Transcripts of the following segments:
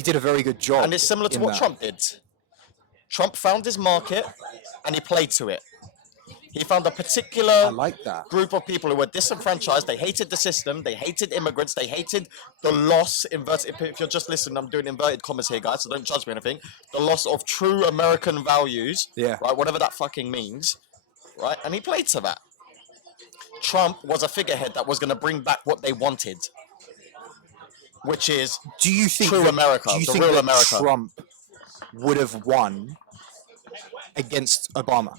he did a very good job. And it's similar to what Trump did. Trump found his market and he played to it. He found a particular group of people who were disenfranchised. They hated the system. They hated immigrants. They hated the loss, if you're just listening, I'm doing inverted commas here, guys, so don't judge me or anything. The loss of true American values, right? Whatever that fucking means, right? And he played to that. Trump was a figurehead that was going to bring back what they wanted, which is true America, the real America. Trump would have won against Obama?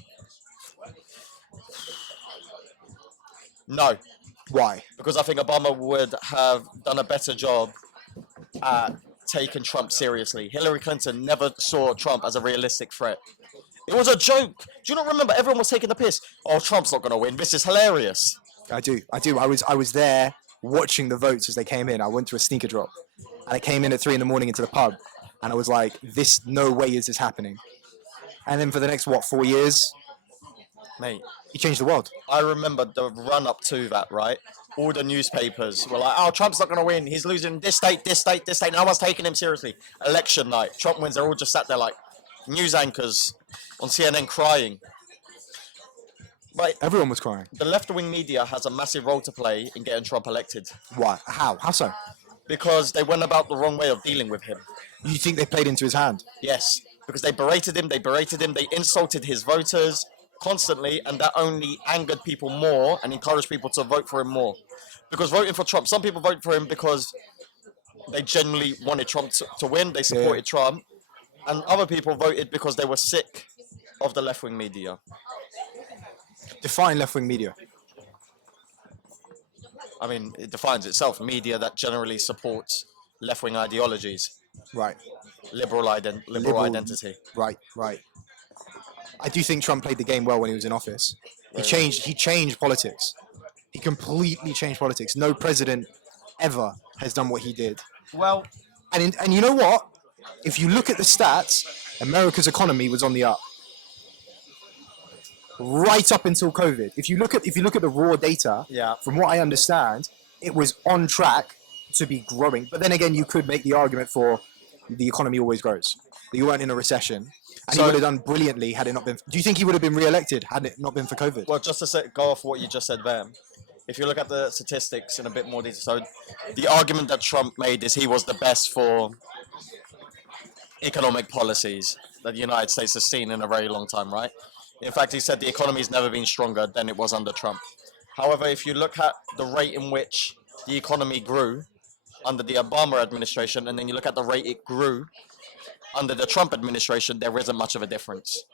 No. Why? Because I think Obama would have done a better job at taking Trump seriously. Hillary Clinton never saw Trump as a realistic threat. It was a joke. Do you not remember? Everyone was taking the piss. Oh, Trump's not going to win. This is hilarious. I do. I was there watching the votes as they came in. I went to a sneaker drop, and I came in at 3 a.m. into the pub, and I was like, "This, no way is this happening." And then for the next 4 years, mate, he changed the world. I remember the run up to that, right? All the newspapers were like, "Oh, Trump's not going to win. He's losing this state, this state, this state. No one's taking him seriously." Election night, Trump wins. They're all just sat there like news anchors on CNN crying. But everyone was crying. The left-wing media has a massive role to play in getting Trump elected. Why? How? How so? Because they went about the wrong way of dealing with him. You think they played into his hand? Yes, because they berated him, they insulted his voters constantly, and that only angered people more and encouraged people to vote for him more. Because voting for Trump, some people vote for him because they genuinely wanted Trump to win, they supported Trump, and other people voted because they were sick of the left-wing media. Define left-wing media. I mean, it defines itself. Media that generally supports left-wing ideologies. Right. Liberal identity. Right. I do think Trump played the game well when he was in office. He changed politics. He completely changed politics. No president ever has done what he did. Well, and you know what? If you look at the stats, America's economy was on the up. Right up until COVID. If you look at the raw data, from what I understand, it was on track to be growing. But then again, you could make the argument for the economy always grows. You weren't in a recession. And he would have done brilliantly had it not been... Do you think he would have been re-elected had it not been for COVID? Well, just to go off what you just said there, if you look at the statistics in a bit more detail, so the argument that Trump made is he was the best for economic policies that the United States has seen in a very long time, right? In fact, he said the economy's never been stronger than it was under Trump. However, if you look at the rate in which the economy grew under the Obama administration, and then you look at the rate it grew under the Trump administration, there isn't much of a difference.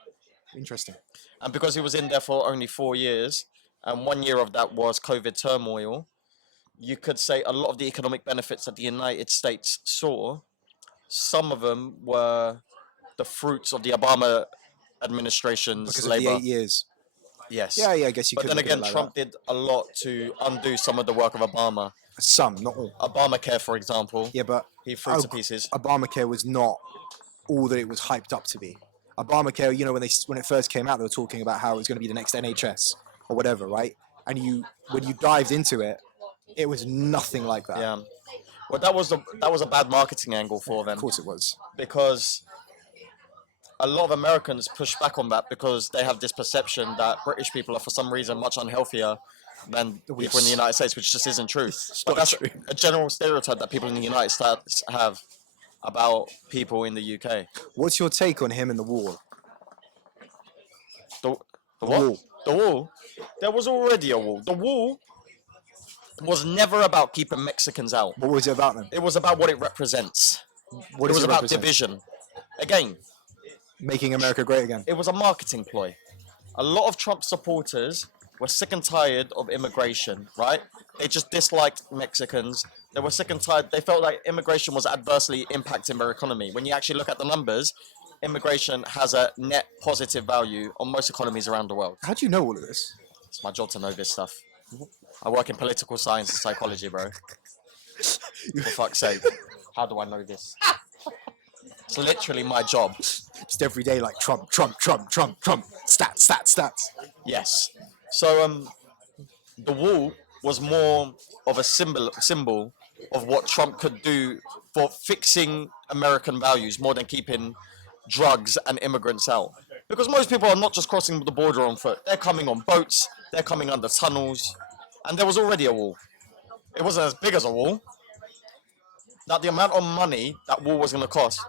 Interesting. And because he was in there for only 4 years, and 1 year of that was COVID turmoil, you could say a lot of the economic benefits that the United States saw, some of them were the fruits of the Obama administration's because labor. Of the 8 years. Yes. Yeah, I guess you could. But then again, Trump did a lot to undo some of the work of Obama. Some, not all. Obamacare, for example. Yeah, but he threw to pieces. Obamacare was not all that it was hyped up to be. Obamacare, you know, when it first came out, they were talking about how it was going to be the next NHS or whatever, right? And when you dived into it, it was nothing like that. Yeah. Well, that was a bad marketing angle for them. Of course it was. Because a lot of Americans push back on that because they have this perception that British people are for some reason much unhealthier than people in the United States, which just isn't true. But that's a general stereotype that people in the United States have about people in the UK. What's your take on him and the wall? The what? The wall? There was already a wall. The wall was never about keeping Mexicans out. What was it about then? It was about what it represents. It was about division. Again. Making America great again. It was a marketing ploy. A lot of Trump supporters were sick and tired of immigration, right? They just disliked Mexicans. They were sick and tired. They felt like immigration was adversely impacting their economy. When you actually look at the numbers, immigration has a net positive value on most economies around the world. How do you know all of this? It's my job to know this stuff. I work in political science and psychology, bro. For fuck's sake. How do I know this? It's literally my job. Just every day, like Trump. Stats. Yes. So, the wall was more of a symbol of what Trump could do for fixing American values more than keeping drugs and immigrants out. Because most people are not just crossing the border on foot. They're coming on boats, they're coming under tunnels, and there was already a wall. It wasn't as big as a wall. That the amount of money that wall was going to cost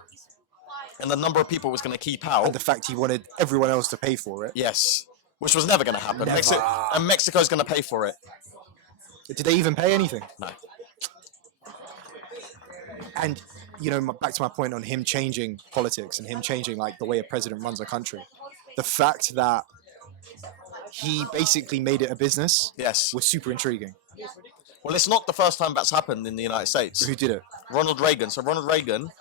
and the number of people it was going to keep out. And the fact he wanted everyone else to pay for it. Yes, which was never going to happen. Never. And Mexico's going to pay for it. Did they even pay anything? No. And, you know, back to my point on him changing politics and him changing, like, the way a president runs a country. The fact that he basically made it a business was super intriguing. Well, it's not the first time that's happened in the United States. Who did it? Ronald Reagan. So Ronald Reagan,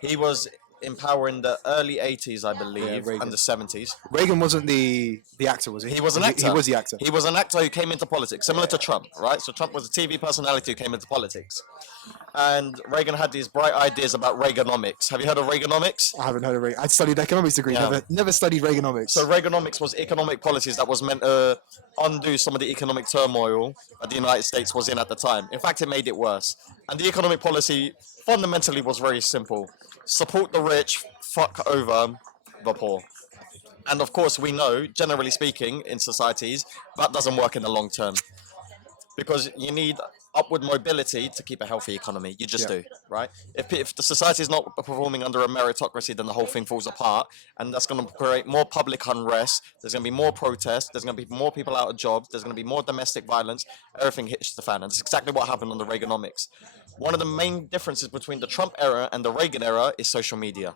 he was in power in the early 80s, I believe, and the 70s. Reagan wasn't the actor, was he? He was an actor. He was the actor. He was an actor who came into politics, similar to Trump, right? So Trump was a TV personality who came into politics. And Reagan had these bright ideas about Reaganomics. Have you heard of Reaganomics? I haven't heard of Reagan. I studied economics degree, never studied Reaganomics. So Reaganomics was economic policies that was meant to undo some of the economic turmoil that the United States was in at the time. In fact, it made it worse. And the economic policy fundamentally was very simple. Support the rich, fuck over the poor. And of course, we know, generally speaking, in societies, that doesn't work in the long term. Because you need upward mobility to keep a healthy economy. You just do, right? If the society is not performing under a meritocracy, then the whole thing falls apart. And that's going to create more public unrest. There's going to be more protests. There's going to be more people out of jobs. There's going to be more domestic violence. Everything hits the fan. And that's exactly what happened under Reaganomics. One of the main differences between the Trump era and the Reagan era is social media.